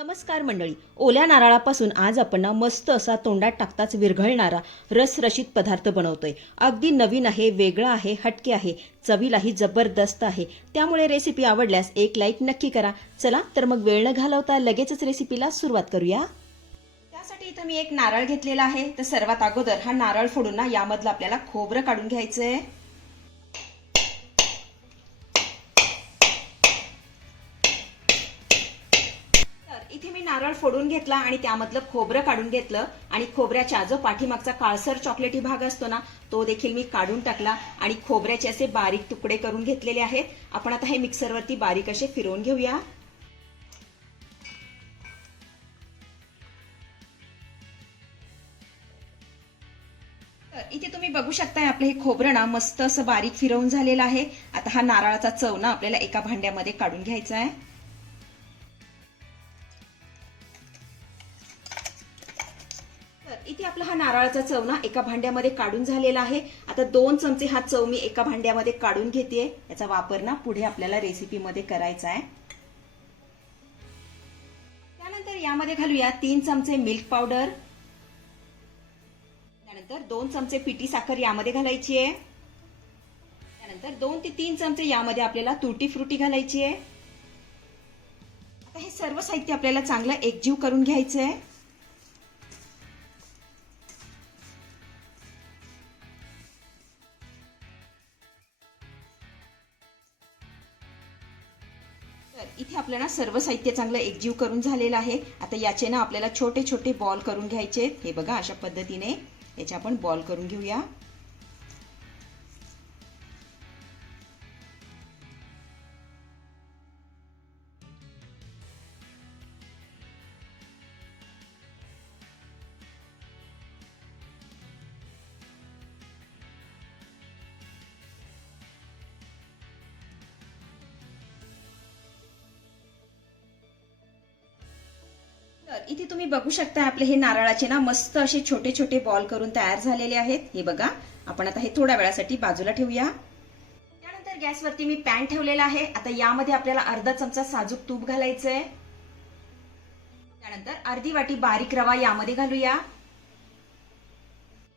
नमस्कार मंडळी. ओल्या नारळापासून आज आपण मस्त असा तोंडात टाकताच विरघळणारा रसरशीत पदार्थ बनवतोय. अगदी नवीन आहे वेगळा आहे हटके आहे चवीलाही जबरदस्त आहे. त्यामुळे रेसिपी आवडल्यास एक लाईक नक्की करा. चला तर मग वेळ न घालवता लगेचच रेसिपीला सुरुवात करूया. त्यासाठी इथं मी एक नारळ घेतलेला आहे. तर सर्वात अगोदर हा नारळ फोडून ना यामधलं आपल्याला खोबरं काढून घ्यायचं आहे नारळ फोडून घेतला आणि त्यामधलं खोबरं काढून घेतलं. आणि खोबऱ्याच्या जो पाठीमागचा काळसर चॉकलेटी भाग असतो ना तो देखील मी काढून टाकला आणि खोबऱ्याचे असे बारीक तुकडे करून घेतलेले आहेत. आपण आता हे मिक्सरवरती बारीक असे फिरवून घेऊया. इथे तुम्ही बघू शकताय आपलं हे खोबरं ना मस्त असं बारीक फिरवून झालेलं आहे. आता हा नारळाचा चव ना आपल्याला एका भांड्यामध्ये काढून घ्यायचा आहे. इथे आपला हा नारळाचा चव ना एका भांड्यामध्ये काढून झालेला आहे. आता दोन चमचे हा चव मी एका भांड्यामध्ये काढून घेते याचा वापर ना पुढे आपल्याला रेसिपीमध्ये करायचा आहे. त्यानंतर यामध्ये घालूया तीन चमचे मिल्क पावडर. त्यानंतर दोन चमचे पिटी साखर यामध्ये घालायची आहे. त्यानंतर दोन ते तीन चमचे यामध्ये आपल्याला तुटी फ्रुटी घालायची आहे. आता हे सर्व साहित्य आपल्याला चांगलं एकजीव करून घ्यायचं आहे आपलं ना सर्व साहित्य चांगलं एकजीव करून झालेलं आहे. आता याचे ना आपल्याला छोटे छोटे बॉल करून घ्यायचे हे बघा अशा पद्धतीने याचे आपण बॉल करून घेऊया. इथे तुम्ही बघू शकता आपले हे नारळाचे ना मस्त असे छोटे छोटे बॉल करून तयार झालेले आहेत. हे बघा आपण आता हे थोड्या वेळासाठी बाजूला ठेवूया. त्यानंतर गॅसवरती मी पॅन ठेवलेला आहे. आता यामध्ये आपल्याला अर्धा चमचा साजूक तूप घालायचंय. त्यानंतर अर्धी वाटी बारीक रवा यामध्ये घालूया.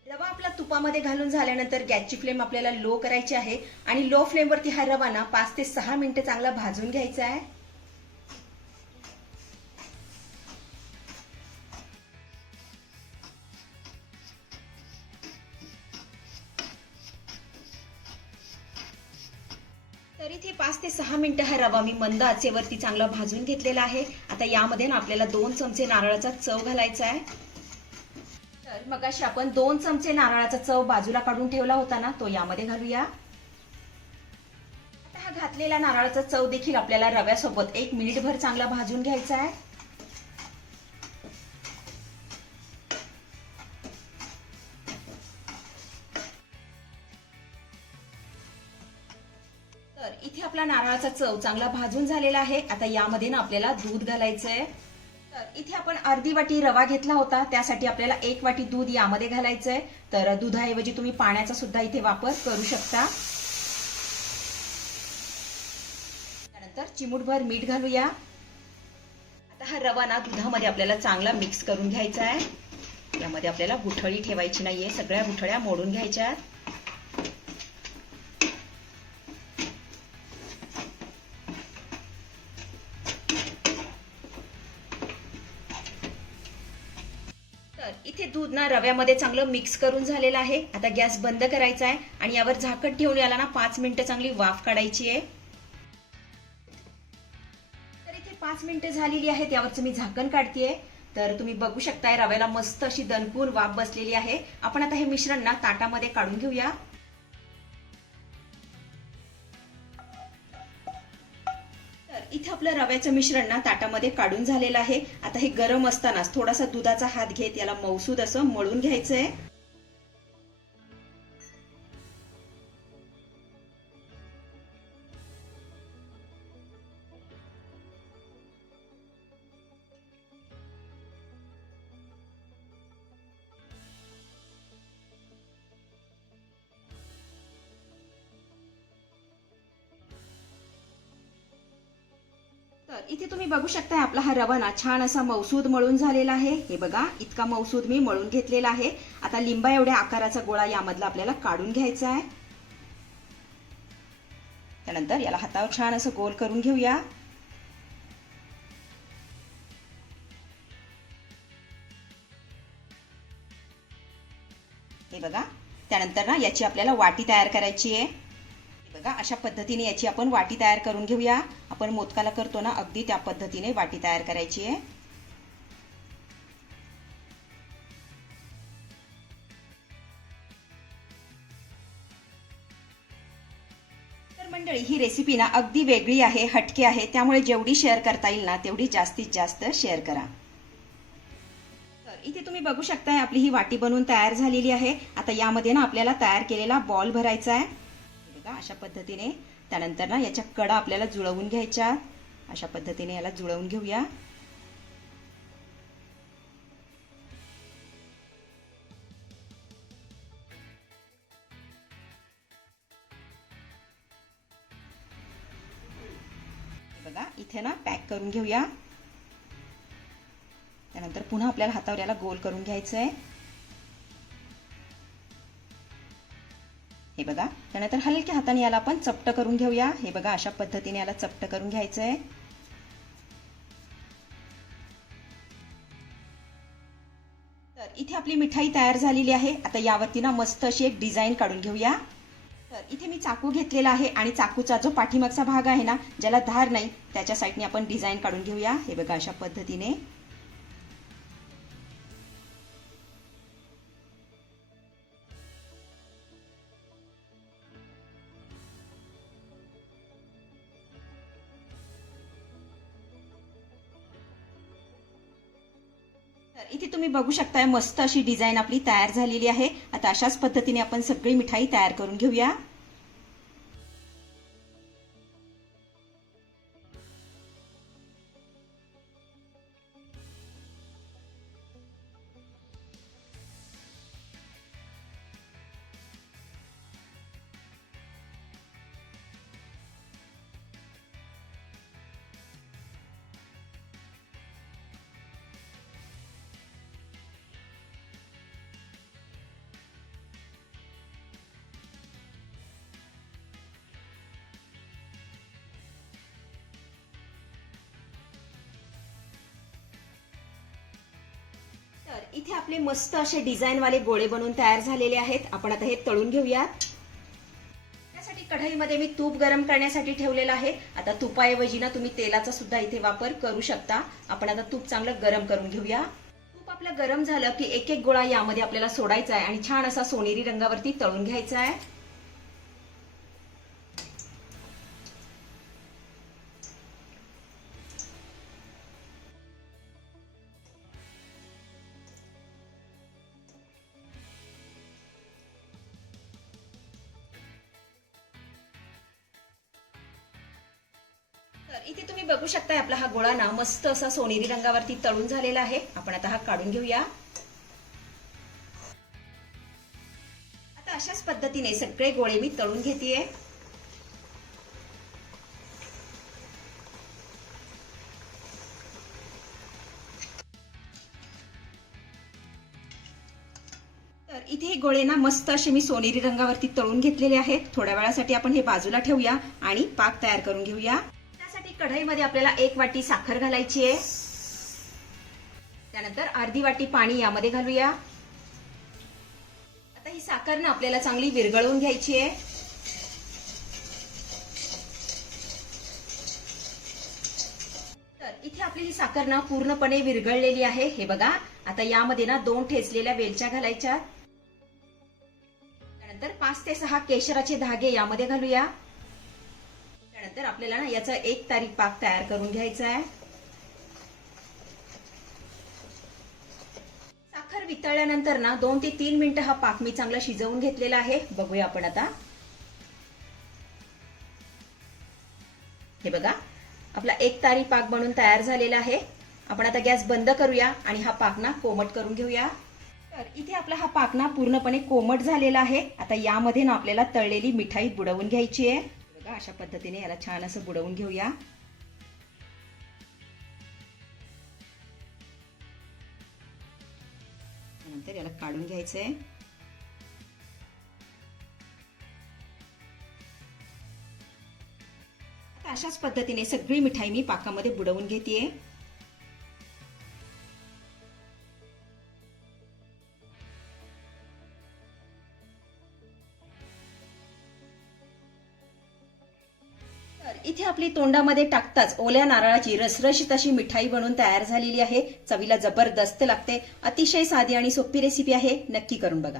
रवा आपला तुपामध्ये घालून झाल्यानंतर गॅसची फ्लेम आपल्याला लो करायची आहे. आणि लो फ्लेमवरती हा रवा ना पाच ते सहा मिनिटं चांगला भाजून घ्यायचा आहे. तर इथे पाच ते सहा मिनिटं हा रवा मी मंद आचेवरती चांगला भाजून घेतलेला आहे. आता यामध्ये ना आपल्याला दोन चमचे नारळाचा चव घालायचा आहे. तर मग अशी आपण दोन चमचे नारळाचा चव बाजूला काढून ठेवला होता ना तो यामध्ये घालूया. आता हा घातलेला नारळाचा चव देखील आपल्याला रव्यासोबत एक मिनिटभर चांगला भाजून घ्यायचा आहे. आपला नारळाचा चव चांगला भाजून झालेला आहे. आता यामध्ये ना आपल्याला दूध घालायचंय. तर इथे आपण अर्धी वाटी रवा घेतला होता. त्यासाठी आपल्याला एक वाटी दूध यामध्ये घालायचंय. तर दुधाऐवजी तुम्ही पाण्याचा सुद्धा इथे वापर करू शकता. त्यानंतर चिमूटभर मीठ घालूया. आता हा रवा ना दुधामध्ये आपल्याला चांगला मिक्स करून घ्यायचा आहे. यामध्ये आपल्याला गुठळी ठेवायची नाहीये. सगळ्या गुठळ्या मोडून घ्यायच्या आहेत. इथे दूध ना रव्यामध्ये चांगलं मिक्स करून झालेलं आहे. आता गॅस बंद करायचा आहे आणि यावर झाकण ठेवून याला ना पाच मिनिटं चांगली वाफ काढायची आहे. तर इथे पाच मिनिटं झालेली आहेत यावरचं मी झाकण काढतेय. तर तुम्ही बघू शकताय रव्याला मस्त अशी दणकून वाफ बसलेली आहे. आपण आता हे मिश्रण ना ताटामध्ये काढून घेऊया. इथे आपलं रव्याचं मिश्रण ना ताटामध्ये काढून झालेलं आहे. आता हे गरम असतानाच थोडासा दुधाचा हात घेत याला मौसूद असं मळून घ्यायचंय. आहे तर इथे तुम्ही बघू शकताय आपला हा रवाना. छान असा मौसूद मळून झालेला आहे. हे बघा इतका मौसूद मी मळून घेतलेला आहे. आता लिंबा एवढ्या आकाराचा गोळा यामधला आपल्याला काढून घ्यायचा आहे. त्यानंतर याला हातावर छान असं गोल करून घेऊया. हे बघा त्यानंतर ना याची आपल्याला वाटी तयार करायची आहे. बघा अशा पद्धतीने याची आपण वाटी तयार करून घेऊया. आपण मोदकाला करतो ना अगदी त्या पद्धतीने वाटी तयार करायची आहे. तर मंडळी ही रेसिपी ना अगदी वेगळी आहे हटके आहे. त्यामुळे जेवढी शेअर करता येईल ना तेवढी जास्तीत जास्त शेअर करा. तर इथे तुम्ही बघू शकताय आपली ही वाटी बनवून तयार झालेली आहे. आता यामध्ये ना आपल्याला तयार केलेला बॉल भरायचा आहे. बघा अशा पद्धतीने. त्यानंतर ना याच्या कडा आपल्याला जुळवून घ्यायच्या. अशा पद्धतीने याला जुळवून घेऊया. बघा इथे ना पॅक करून घेऊया. त्यानंतर पुन्हा आपल्याला हातावर याला गोल करून घ्यायचं आहे त्यानंतर हलक्या हाताने याला आपण चपट करून घेऊया. हे बघा अशा पद्धतीने याला चपट करून घ्यायचं आहे तर इथे आपली मिठाई तयार झालेली आहे. आता यावरती ना मस्त अशी एक डिझाईन काढून घेऊया. तर इथे मी चाकू घेतलेला आहे आणि चाकूचा जो पाठीमागचा भाग आहे ना ज्याला धार नाही त्याच्या साईडने आपण डिझाईन काढून घेऊया. हे बघा अशा पद्धतीने. तर इथे तुम्ही बघू शकताय मस्त अशी डिझाईन आपली तयार झालेली आहे. आता अशाच पद्धतीने आपण सगळी मिठाई तयार करून घेऊया. इथे आपले मस्त असे डिझाईन वाले गोळे बनवून तयार झालेले आहेत. आपण आता हे तळून घेऊयात. त्यासाठी कढईमध्ये मी तूप गरम करण्यासाठी ठेवलेलं आहे. आता तुपाऐवजी ना तुम्ही तेलाचा सुद्धा इथे वापर करू शकता. आपण आता तूप चांगलं गरम करून घेऊया. तूप आपलं गरम झालं की एक एक गोळा यामध्ये आपल्याला सोडायचा आहे आणि छान असा सोनेरी रंगावरती तळून घ्यायचा आहे. तर इथे तुम्ही बघू शकताय आपला हा गोळा ना मस्त असा सोनेरी रंगावरती तळून झालेला आहे. आपण आता हा काढून घेऊया. आता अशाच पद्धतीने सगळे गोळे मी तळून घेतेय. तर इथे हे गोळे ना मस्त असे मी सोनेरी रंगावरती तळून घेतलेले आहेत. थोड्या वेळासाठी आपण हे बाजूला ठेवूया आणि पाक तयार करून घेऊया. कढईमध्ये आपल्याला एक वाटी साखर घालायची आहे. त्यानंतर अर्धी वाटी पाणी यामध्ये घालूया. आता ही साखर ना आपल्याला चांगली विरघळवून घ्यायची आहे. तर इथे आपली ही साखर ना पूर्णपणे विरघळलेली आहे. हे बघा आता यामध्ये ना दोन ठेचलेल्या वेलच्या घालायच्या. त्यानंतर पाच ते सहा केशराचे धागे यामध्ये घालूया. तर आपल्याला ना याचा एक तारीख पाक तयार करून घ्यायचा आहे. साखर वितळल्यानंतर ना दोन ते तीन मिनिटं हा पाक मी चांगला शिजवून घेतलेला आहे. बघूया आपण आता. हे बघा आपला एक तारी पाक बनून तयार झालेला आहे. आपण आता गॅस बंद करूया आणि हा पाक ना कोमट करून घेऊया. तर इथे आपला हा पाक ना पूर्णपणे कोमट झालेला आहे. आता यामध्ये ना आपल्याला तळलेली मिठाई बुडवून घ्यायची आहे. बघा अशा पद्धतीने याला छान असं बुडवून घेऊया. नंतर याला काढून घ्यायचंय. अशाच पद्धतीने सगळी मिठाई मी पाकामध्ये बुडवून घेते इथे आपली तोंडामध्ये टाकताच ओल्या नारळाची रसरशीत अशी मिठाई बनून तयार झालेली आहे. चवीला जबरदस्त लागते. अतिशय साधी आणि सोपी रेसिपी आहे. नक्की करून बघा.